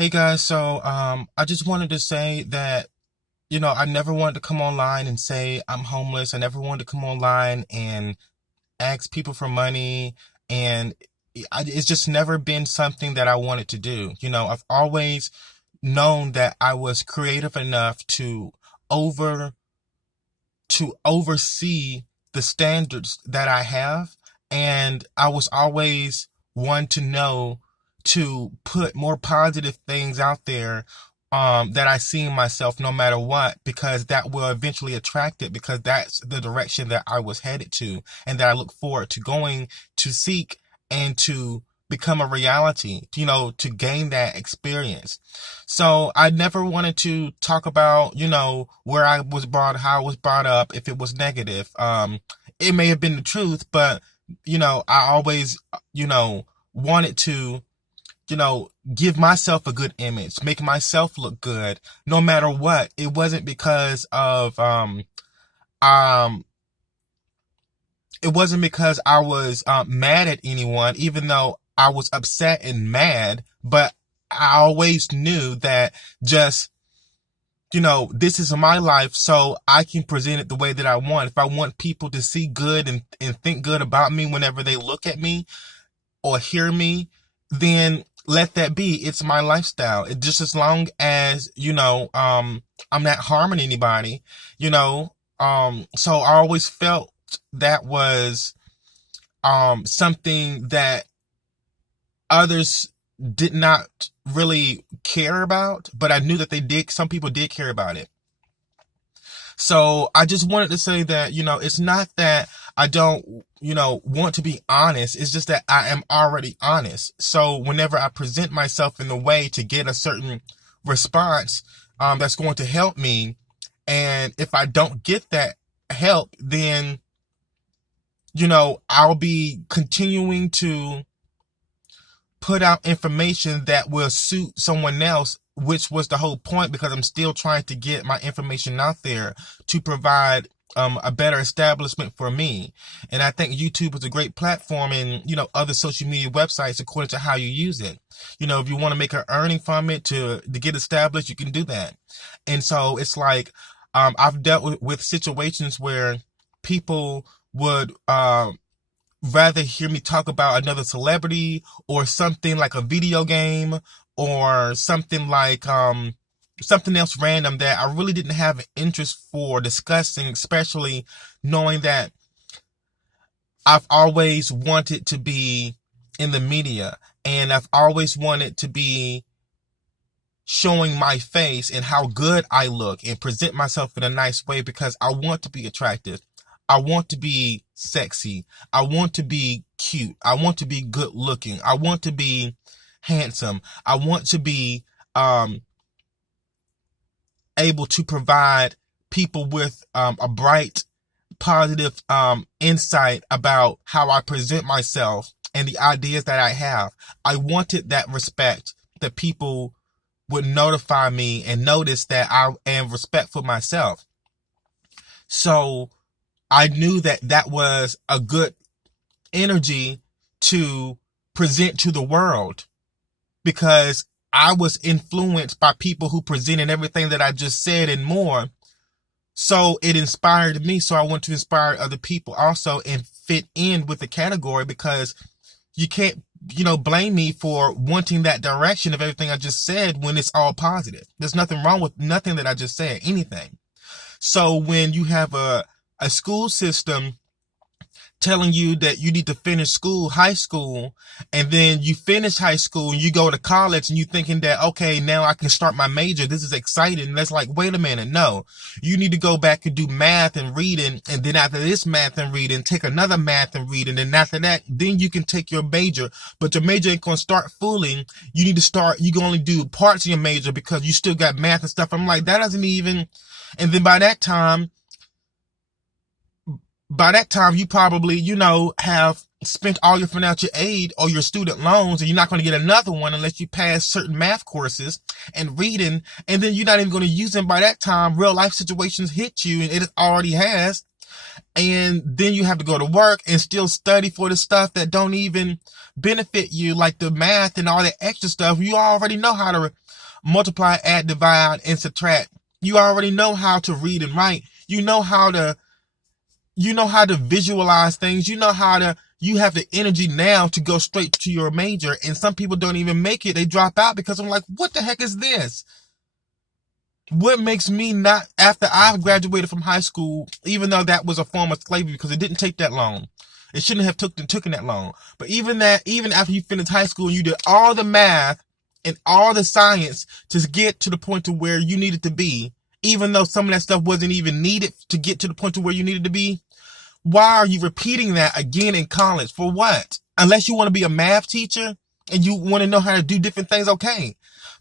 Hey guys, I just wanted to say that, I never wanted to come online and say I'm homeless. I never wanted to come online and ask people for money, and it's just never been something that I wanted to do. I've always known that I was creative enough over to oversee the standards that I have, and I was always one to know to put more positive things out there that I see in myself no matter what, because that will eventually attract it, because that's the direction that I was headed to and that I look forward to going to seek and to become a reality, to gain that experience. So I never wanted to talk about, where I was brought, how I was brought up, if it was negative. It may have been the truth, but, I always, wanted to give myself a good image, make myself look good, no matter what. It wasn't because of, um, it wasn't because I was mad at anyone, even though I was upset and mad, but I always knew that just, this is my life, so I can present it the way that I want. If I want people to see good and think good about me whenever they look at me or hear me, then let that be. It's my lifestyle. It just, as long as, I'm not harming anybody, so I always felt that was something that others did not really care about, but I knew that some people did care about it. So I just wanted to say that, it's not that I don't, want to be honest. It's just that I am already honest. So whenever I present myself in the way to get a certain response, that's going to help me, and if I don't get that help, then, I'll be continuing to put out information that will suit someone else, which was the whole point, because I'm still trying to get my information out there to provide a better establishment for me. And I think YouTube is a great platform, and, other social media websites, according to how you use it. If you want to make an earning from it to get established, you can do that. And so it's like, I've dealt with situations where people would, rather hear me talk about another celebrity or something like a video game or something like something else random that I really didn't have an interest for discussing, especially knowing that I've always wanted to be in the media, and I've always wanted to be showing my face and how good I look and present myself in a nice way, because I want to be attractive. I want to be sexy. I want to be cute. I want to be good looking. I want to be handsome. I want to be able to provide people with a bright, positive insight about how I present myself and the ideas that I have. I wanted that respect, that people would notify me and notice that I am respectful myself. So I knew that that was a good energy to present to the world, because I was influenced by people who presented everything that I just said and more. So it inspired me. So I want to inspire other people also and fit in with the category, because you can't, blame me for wanting that direction of everything I just said when it's all positive. There's nothing wrong with nothing that I just said, anything. So when you have a school system telling you that you need to finish high school, and then you finish high school and you go to college and you thinking that, okay, now I can start my major. This is exciting. And that's like, wait a minute. No, you need to go back and do math and reading. And then after this math and reading, take another math and reading. And after that, then you can take your major, but your major ain't going to start fooling. You can only do parts of your major because you still got math and stuff. I'm like, that doesn't even, and then by that time, you probably, have spent all your financial aid or your student loans, and you're not going to get another one unless you pass certain math courses and reading. And then you're not even going to use them by that time. Real life situations hit you, and it already has. And then you have to go to work and still study for the stuff that don't even benefit you, like the math and all that extra stuff. You already know how to multiply, add, divide, and subtract. You already know how to read and write. You know how to visualize things. You have the energy now to go straight to your major. And some people don't even make it. They drop out because I'm like, what the heck is this? What makes me not, after I graduated from high school, even though that was a form of slavery because it didn't take that long. It shouldn't have taken that long. But even after you finished high school and you did all the math and all the science to get to the point to where you needed to be, even though some of that stuff wasn't even needed to get to the point to where you needed to be, why are you repeating that again in college? For what? Unless you want to be a math teacher and you want to know how to do different things, okay.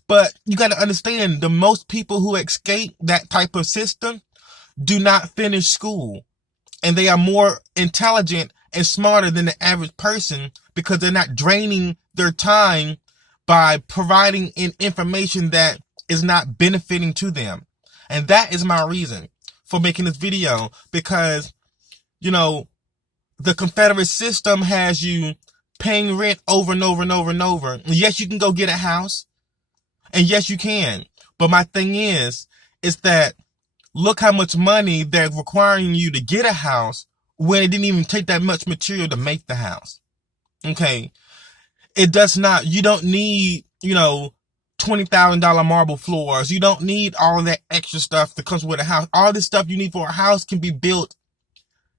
But you got to understand, the most people who escape that type of system do not finish school. And they are more intelligent and smarter than the average person because they're not draining their time by providing information that is not benefiting to them. And that is my reason for making this video, because, the Confederate system has you paying rent over and over and over and over. And yes, you can go get a house. And yes, you can. But my thing is that look how much money they're requiring you to get a house when it didn't even take that much material to make the house. Okay. It does not, you don't need, $20,000 marble floors. You don't need all that extra stuff that comes with a house. All this stuff you need for a house can be built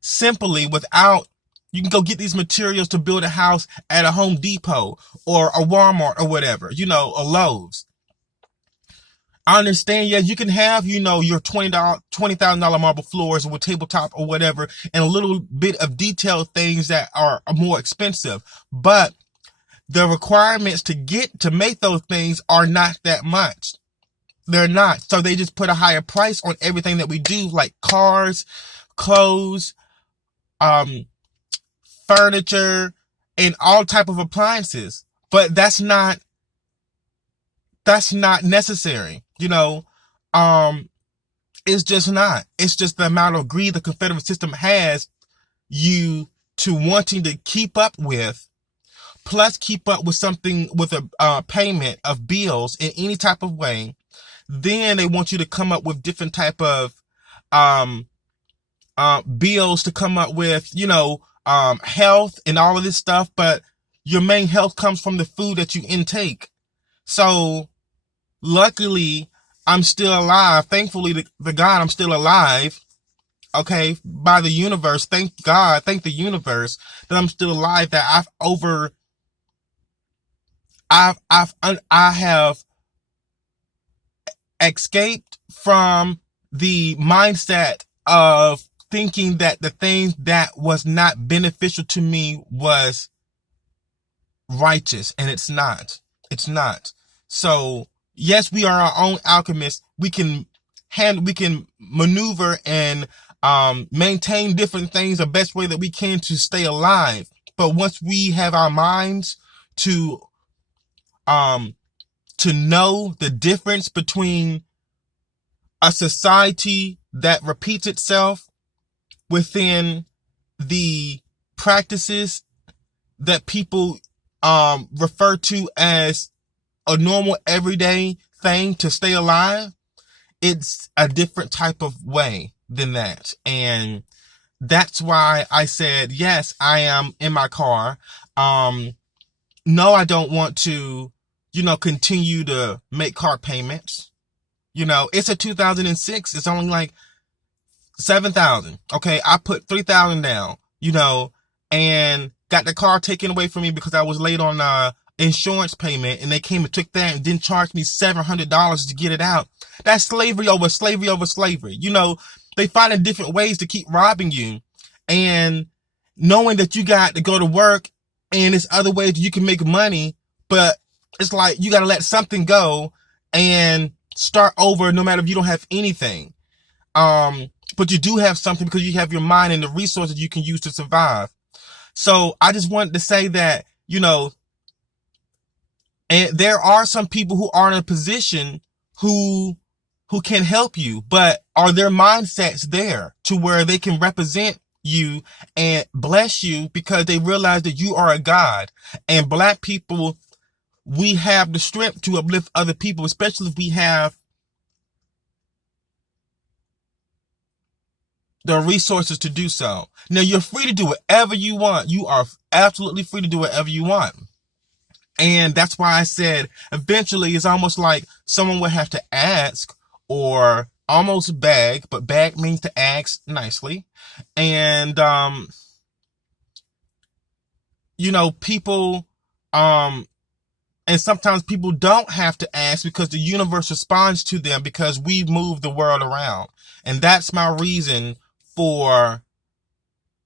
simply without, you can go get these materials to build a house at a Home Depot or a Walmart or whatever, a Lowe's. I understand, yes, you can have, your $20,000 marble floors with tabletop or whatever, and a little bit of detailed things that are more expensive. But the requirements to make those things are not that much. They're not. So they just put a higher price on everything that we do, like cars, clothes, furniture, and all type of appliances. But that's not necessary. It's just not. It's just the amount of greed the Confederate system has you to wanting to keep up with, plus keep up with something with a payment of bills in any type of way. Then they want you to come up with different type of bills to come up with, health and all of this stuff. But your main health comes from the food that you intake. So luckily, I'm still alive. Thankfully, the God, I'm still alive. Okay, by the universe. Thank God, thank the universe that I'm still alive. That I have escaped from the mindset of thinking that the things that was not beneficial to me was righteous, and it's not. It's not. So yes, we are our own alchemists. We can maneuver and maintain different things the best way that we can to stay alive. But once we have our minds to know the difference between a society that repeats itself within the practices that people refer to as a normal everyday thing to stay alive, it's a different type of way than that. And that's why I said, yes, I am in my car. No, I don't want to, continue to make car payments. It's a 2006. It's only like $7,000. Okay. I put $3,000 down, and got the car taken away from me because I was late on, insurance payment, and they came and took that and then charged me $700 to get it out. That's slavery over slavery over slavery. They find different ways to keep robbing you, and knowing that you got to go to work and there's other ways you can make money, but it's like you got to let something go and start over no matter if you don't have anything. But you do have something because you have your mind and the resources you can use to survive. So I just wanted to say that, and there are some people who are in a position who can help you, but are their mindsets there to where they can represent you and bless you because they realize that you are a God. And Black people, we have the strength to uplift other people, especially if we have the resources to do so. Now, you're free to do whatever you want. You are absolutely free to do whatever you want. And that's why I said eventually it's almost like someone would have to ask or almost beg, but beg means to ask nicely. And, people, and sometimes people don't have to ask because the universe responds to them because we move the world around. And that's my reason for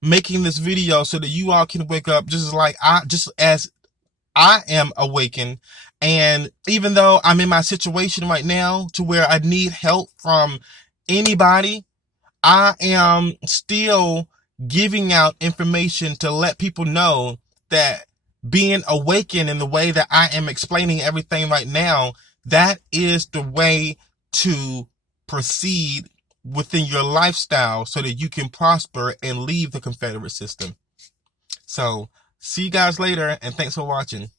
making this video, so that you all can wake up just as I am awakened. And even though I'm in my situation right now to where I need help from anybody, I am still giving out information to let people know that being awakened in the way that I am explaining everything right now, that is the way to proceed within your lifestyle so that you can prosper and leave the Confederate system. So, see you guys later, and thanks for watching.